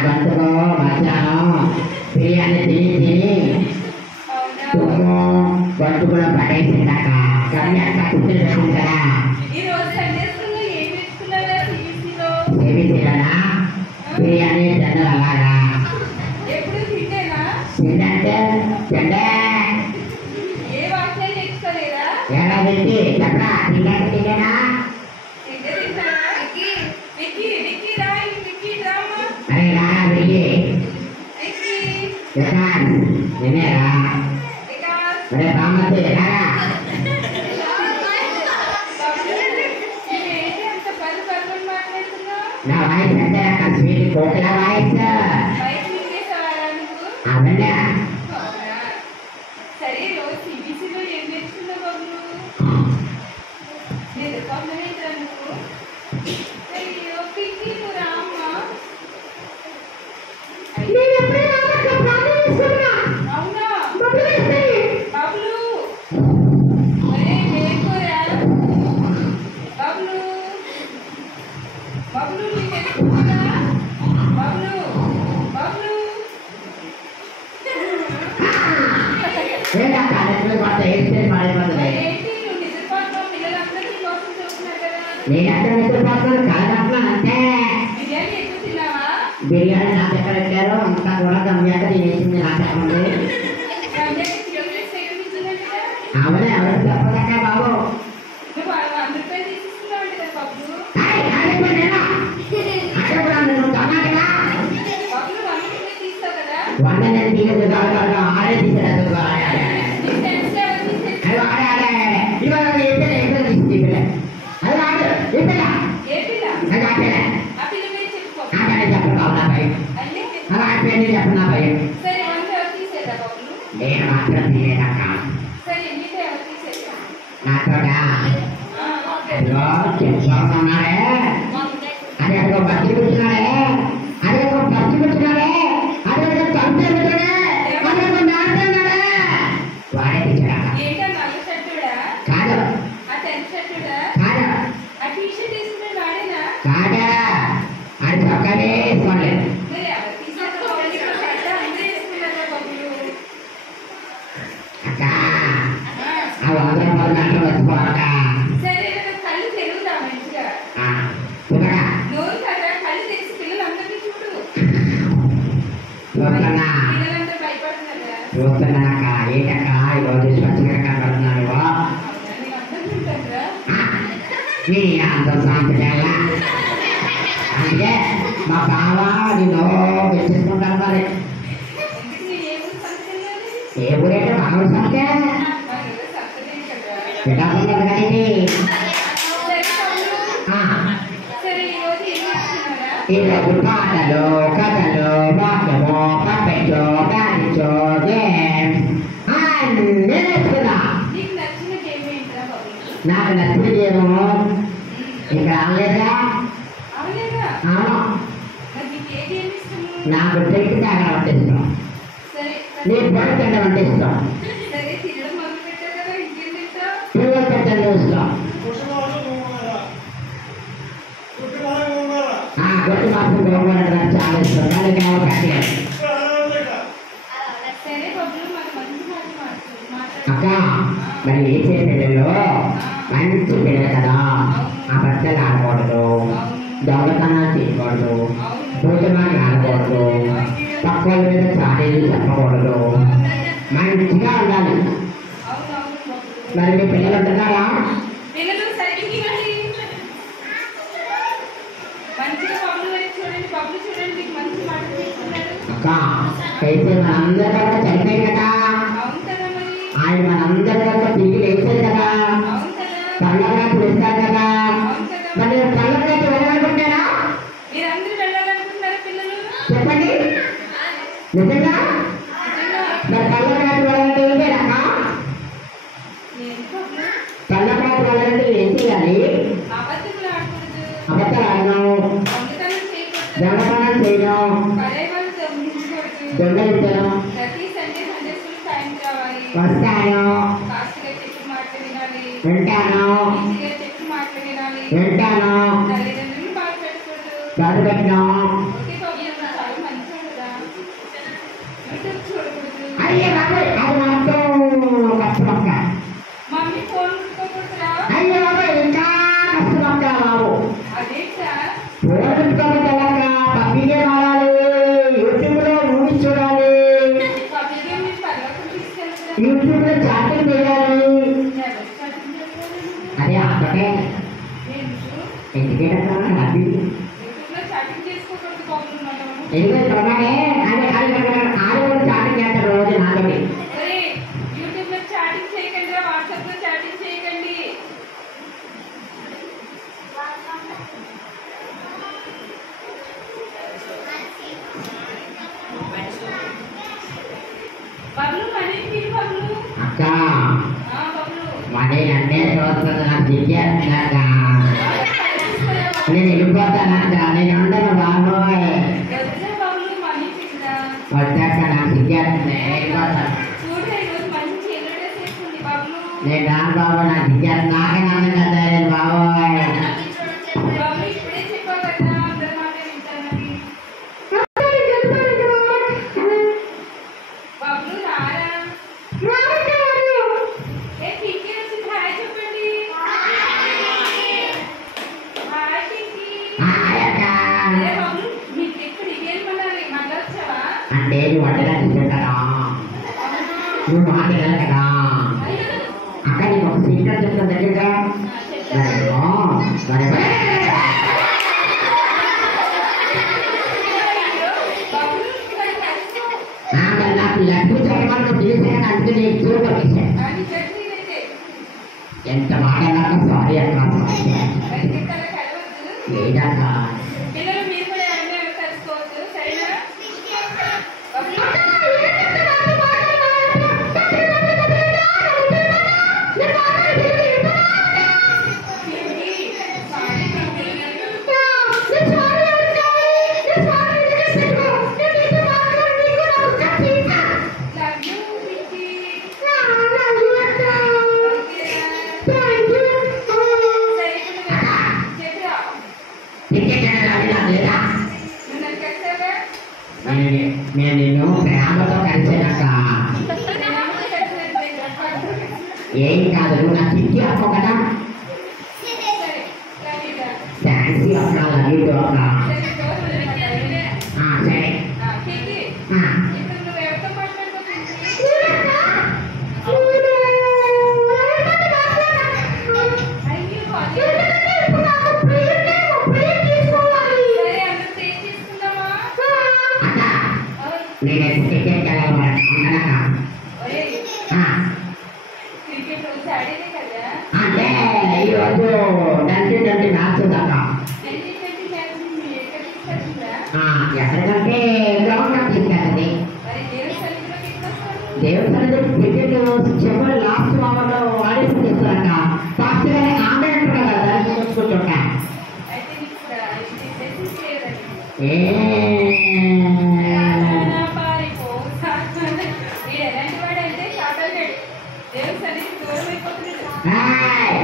గంటకు మధ్యాహ్నం బిర్యానీ తిని తుమ్ము గంటు కూడా పడేసిందక్క గమ్యాక కూర్చొని పెట్టుకుంటారా ఏబీసీలోనా బిర్యానీ జెండలు అలాగా తింటే తింటే ఎలా పెట్టి చెప్పరా తింటే తింటేనా అరే రారా వెయ్యి నేనేరా అరే బామ్మతి రారా నా వాయిస్ అంటే స్వీట్ కోకిల వాయిస్ అవన్నా సరే రోజు సిబిసిలో ఏం నేర్చుకున్నావు బాబు బిర్యానీ నాకు ఎక్కడ పెట్టారో అంతా కూడా గమ్యాక తినేసింది నాకు చెప్పండి అవునే ఎవరు చెప్పదక్క బాబు వంద నేను తీయదు ఆడే తీసాడు నేను మాత్రం తీయలేదక్క నాతోడా ఉన్నాడే అది అదిగో బస్సు కూర్చున్నాడే అదిగో బస్సు కూర్చున్నాడే అదిగో కంపెనీ కూర్చున్నాడే అదిగో నాడుతున్నాడే వాడే తీసాడా కాదు కాదు కాదా అది చక్కనే వేసుకోలేదు అక్క ఆ 100 రూపాయలు గంటలు వచ్చుకోవాలక్క చూస్తున్నానక్క ఏంటక్క ఈరోజు స్వచ్ఛంగా కనబడుతున్నాను నీ అంత సాంప్రదాయాల అంటే మా బావ నేను తెచ్చేసుకుంటాను మరి ఏ ఊరైతే బాగుంది సంతే పిల్లలు కానీ ఈరోజు పాటలు కథలు వాక్యము పప్పెట్టు గాలిచో గేమ్స్ అన్నీ నేర్చుకున్నా నాకు నచ్చిన గేము ఇక్కడ అవలేదా అవును నాకు టెక్కి తాగడం అంటే ఇష్టం నీకు బడి తినడం అంటే ఇష్టం పిల్లలు పెట్టడం ఇష్టం గొడ్డు మాసం గోంగూర చాలా ఇష్టం కానీ కావాలి అక్క మరి ఏ చేసేలో మంచి పిల్లలు కదా అబద్ధాలు ఆడకూడదు దొంగతనాలు చేయకూడదు భోజనాలు ఆడకూడదు పక్కల మీద చాడీలు చెప్పకూడదు మంచిగా ఉండాలి మరి మీ పిల్లలు ఉంటున్నారా అక్క అయితే మనందరికన్నా చనిపోయింది కదా ఆయన మనందరికన్నా తిరిగి లేచారు కదా పళ్ళగా పిలుస్తారు కదా మరి పళ్ళగా వెళ్ళాలనుకుంటారా చెప్పండి నిజంగా మరి పళ్ళగా వెళ్ళాలంటే ఏం చేయాలక్క పళ్ళగా వెళ్ళాలంటే ఏం చేయాలి అబద్ధాలు ఆడడం దొంగతనం చేయడం దొంగలించడం వస్తాను వింటాను వింటాను చదువుపెట్టాను యూట్యూబ్లో చాటింగ్ చేయాలి. అదే అక్కడే ఎందుకంటే అది ఎందుకంటే ప్రమాణే అదే ఆరు కూడా చాటింగ్ చేస్తారు రోజు నాతోటి. యూట్యూబ్లో చాటింగ్ చేయకండి, వాట్సాప్లో చాటింగ్ చేయకండి. బబ్లు మనేంటి బబ్లు? అక్క బబ్లు మనే అంటే రోజు నాకు దిగ్గేస్తున్నాక నేను వెళ్ళిపోతానక్క. నేను ఉండను బాబోయ్. వద్దా బబ్లు మనీ పిల్ల. వచ్చాక నాకు దిగ్గేస్తుంది. వెళ్ళిపోతాను. చూడు ఈరోజు మంచి ఎల్లో డ్రెస్ వేసుకుంది బబ్లు. నేను రాను బాబు, నాకు దిగ్గేస్తుంది. నాకే నన్ను కదా బాబోయ్. బబ్లు ఇప్పుడే చెప్పావు కదా అందరి మాట వింటానని. బబ్లు రారా? ఏ పింకీ వచ్చింది, హాయ్ చెప్పండి. హాయ్ పింకీ. అరే బబ్లు మీకు ఎప్పుడు ఇదేమన్నారు, మళ్ళీ వచ్చావా? అంటే నువ్వు వంటలు కదా, నువ్వు మాట్లాడాలి కదా అక్క. నీకు ఒక సీక్రెట్ చెప్తాను దగ్గరగా. నాకు లడ్డు చెప్పమని తీసాను, అందుకే నీకు చూపించాను. ఎంత మాట్లాడాక సారీ అక్క, లేదక్క. పిల్లలు మీరు కూడా ఎవరైనా తెలుసుకోవచ్చు, సరేనా? నేను నిన్ను ప్రేమతో కలిసానక్క. ఏం కాదు, నువ్వు నాకు చిక్కి అప్పు కదా. థ్యాంక్స్ అక్క, లవ్ యూ అక్క. సరే నేనైతే క్రికెట్ వెళ్ళాలన్నాక అంటే ఈరోజు 2020 మ్యాచ్ ఉందక్క. ఎక్కడికంటే గ్రౌండ్ తీసుకెళ్ళండి. దేవస్థానం క్రికెట్ చివరి లాస్ట్ ఓవర్లో ఆడేసి చేస్తారక్క. ఫాస్ట్ గానే ఆమె అంటారు కదా, దాన్ని చూసుకుంటుంటా.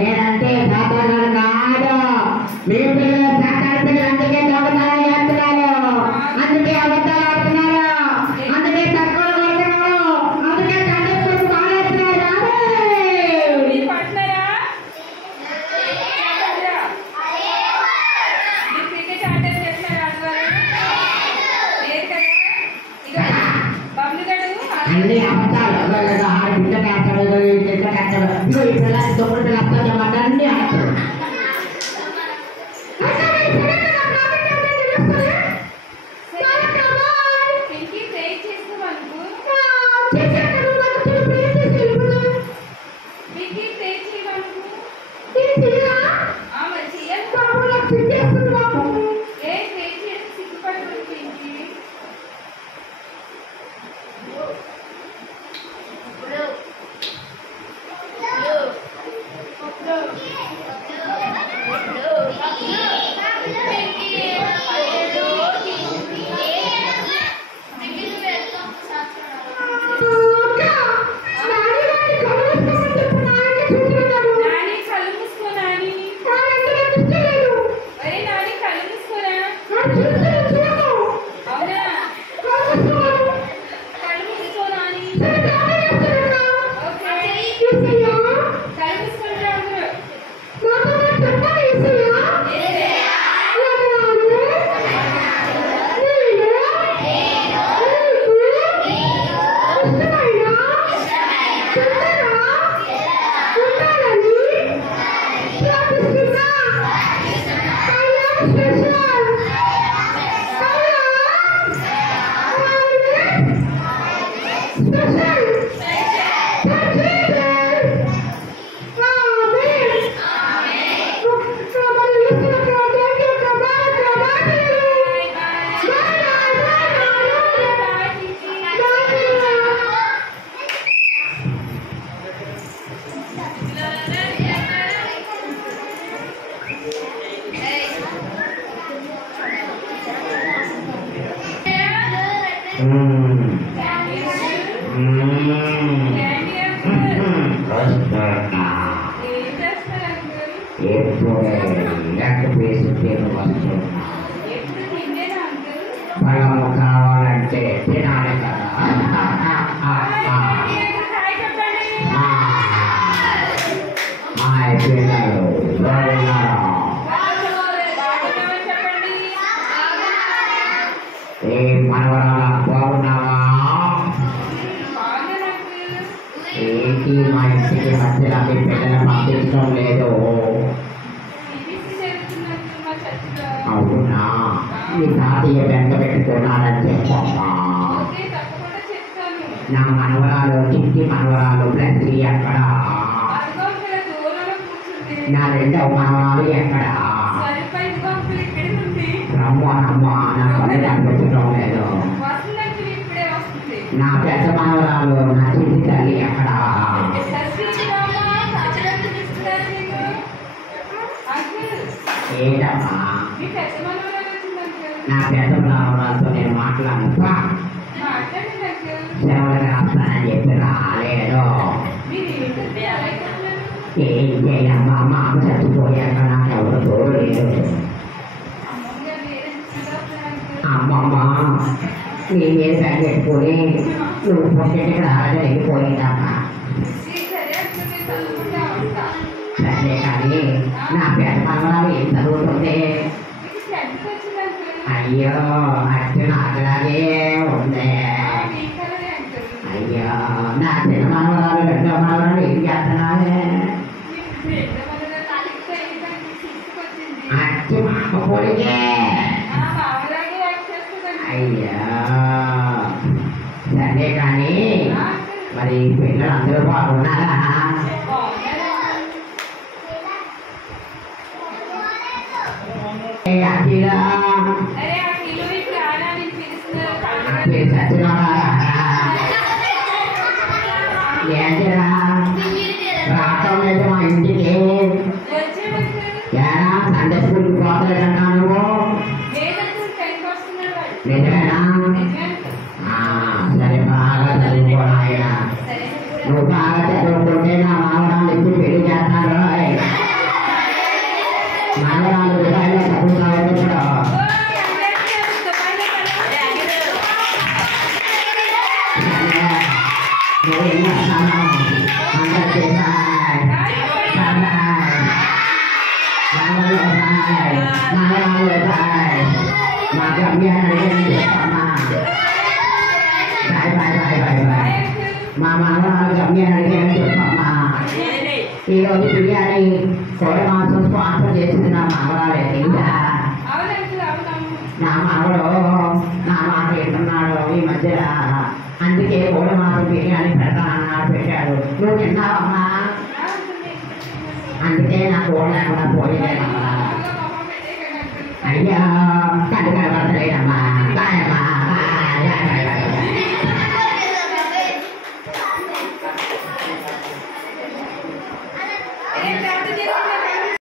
నేనంటే సాధారణ కాదు, మీ పిల్లలు సాధారణ పిల్లలు, అందుకే దొంగతనాలు చేస్తున్నారు, అందుకే అబద్ధాలు ఆడుతున్నారు, అందుకే తక్కువ కొడుతున్నారు, అందుకే తండ్రి కొడుకు మానేస్తున్నారు. క్రికెట్ ఆడే చేస్తున్నారు బబ్లు గడు అన్ని అబద్ధాలు. ఆడ బిడ్డ కాస్తాడు, బిడ్డ కాస్తాడు, ఇగో ఈ పిల్లలు తొమ్మిది పిల్లలు ఇప్పుడే లెగ్ పీస్ తిని వస్తున్నా. ఎప్పుడు తింటేనా అంకుల్? బలము కావాలంటే తినాలి కదా. హాయ్ చెప్పండి. హాయ్ పిల్లలు బాగున్నారా? బాగున్నామని చెప్పండి. ఏ మనవరాలా బాగున్నావా? బాగున్నాను అంకుల్. ఏంటి మా ఇంటికి మధ్యలో మీ పిల్లలు పంపించడం లేదు? సిబిసి జరుగుతుంది అంకుల్ మా చర్చిలో. అవునా? మీ తాతయ్య వెంట పెట్టుకున్నారని చెప్పమ్మా. ఓకే తప్పకుండా చెప్తాను. నా మనవరాలు చిట్టి మనవరాలు బ్లెస్సీ ఎక్కడ? అదిగో అంకుల్ దూరంలో కూర్చుంది. నా రెండవ మనవరాలు ఎక్కడ? సరిపోయిందిగో అంకుల్ ఇక్కడే ఉంది. రమ్మనమ్మా, నా పని కనిపించడం లేదు. వస్తుంది అంకుల్ ఇప్పుడే వస్తుంది. నా పెద్ద మనవరాలు నా చిట్టి తల్లి ఎక్కడ? సరిపోయిందమ్మా తాతగారు పిలుస్తున్నారు నీకు. అంకుల్ ఏంటమ్మా? మీ పెద్ద మనవరాలు వచ్చింది అంకుల్. నా పెద్ద మనవరాలతో నేను మాట్లాడను. మాట్లాడండి అంకుల్. సెలవులు రాస్తానని చెప్పి రాలేదు. మీరు ఏంటంటే అలాగే ఏం చేయమ్మా, మా అమ్మ చచ్చిపోయాక నాకు ఎవరు తోడు లేదు. అమ్మమ్మ గారు లేదని చూడవుతున్నారు అంకుల్. అమ్మమ్మ నీ మీద బ్యాగ్ పెట్టుకుని నువ్వు పుట్టింటికి రాజు వెళ్ళిపోయిందమ్మా. సరే అంకుల్ నేను చదువుకుంటా ఉంటా. సరే కానీ నా పెద్ద మనవరాలు ఏం చదువుతుంది? మీకు టెన్త్ వచ్చింది అంకుల్. అయ్యో అచ్చు నాకులాగే ఉంది. మీ కలరే అంకుల్. అయ్యో నా చిన్న మనవరాలు రెండో మనవరాలు ఏం చేస్తున్నారే? మీకు రెండో మనవరాలు సిక్స్త్ అయింది అంకుల్. సిక్స్త్ వచ్చింది. అచ్చు మామ పొడిగే. ఆ బావలాగే యాక్ట్ చేస్తుందండి. అయ్యో సరే కానీ మరి పిల్లలు అందరూ బాగున్నారా? అఖిలా అరే ఆ కిలో ఇప్పుడు ఆడాలని పిలుస్తున్నారు. అఖిల్ సత్యనారా ఏంటిరా రావటం లేదు మా ఇంటికి? వచ్చాడు అంకుల్. ఏరా సండే స్కూల్కి పోతలేదన్నా నువ్వు? లేదంకుల్ టైంకి వస్తున్నాడు వాడు. నిజమేనా? నిజమే అంకుల్. సరే బాగా చదువుకోనాయన. సరే అంకుల్. నువ్వు బాగా చదువుకుంటే నా మామరాలు ఇచ్చి పెళ్లి చేస్తాను. మామరాలు విధాలుగా చదువుతావు ఇప్పుడు. నువ్వు ఏం చేస్తాను? అందరికీ బాయ్. మామరాలు బాయ్. మా గమ్యాన్ని అడిగింది చెప్పమ్మా. Bye bye bye bye bye. మా మామరాలు గమ్యాన్ని అడిగాను చెప్పమ్మా. ఈరోజు బిర్యానీ కోడి మాంసం స్పాన్సర్ చేసింది నా మామరాలే. ఇంకా నా మామడు నా మాట వింటున్నాడు ఈ మధ్యన. అందుకే కోడి మాంసం బిర్యానీ పెడతానన్నాడు, పెట్టాడు. నువ్వు తిన్నావమ్మా? అందుకే నా కోడి లేకుండా పోయేదమ్మా. అయ్యా కళ్ళు కనబడతలేదమ్మా. బాయమ్మా బాయ్ బాయ్ బాయ్ బాయ్. ఏంటా